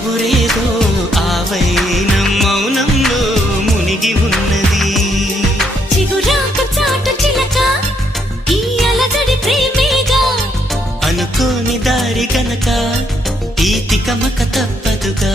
కబురేదో ఆవైన మౌనంలో మునిగి ఉన్నది. చిగురాకు చాటు చిలక ఈ అలజడి ప్రేమేగా, అనుకోని దారి గనక ఈ తికమక తప్పదుగా.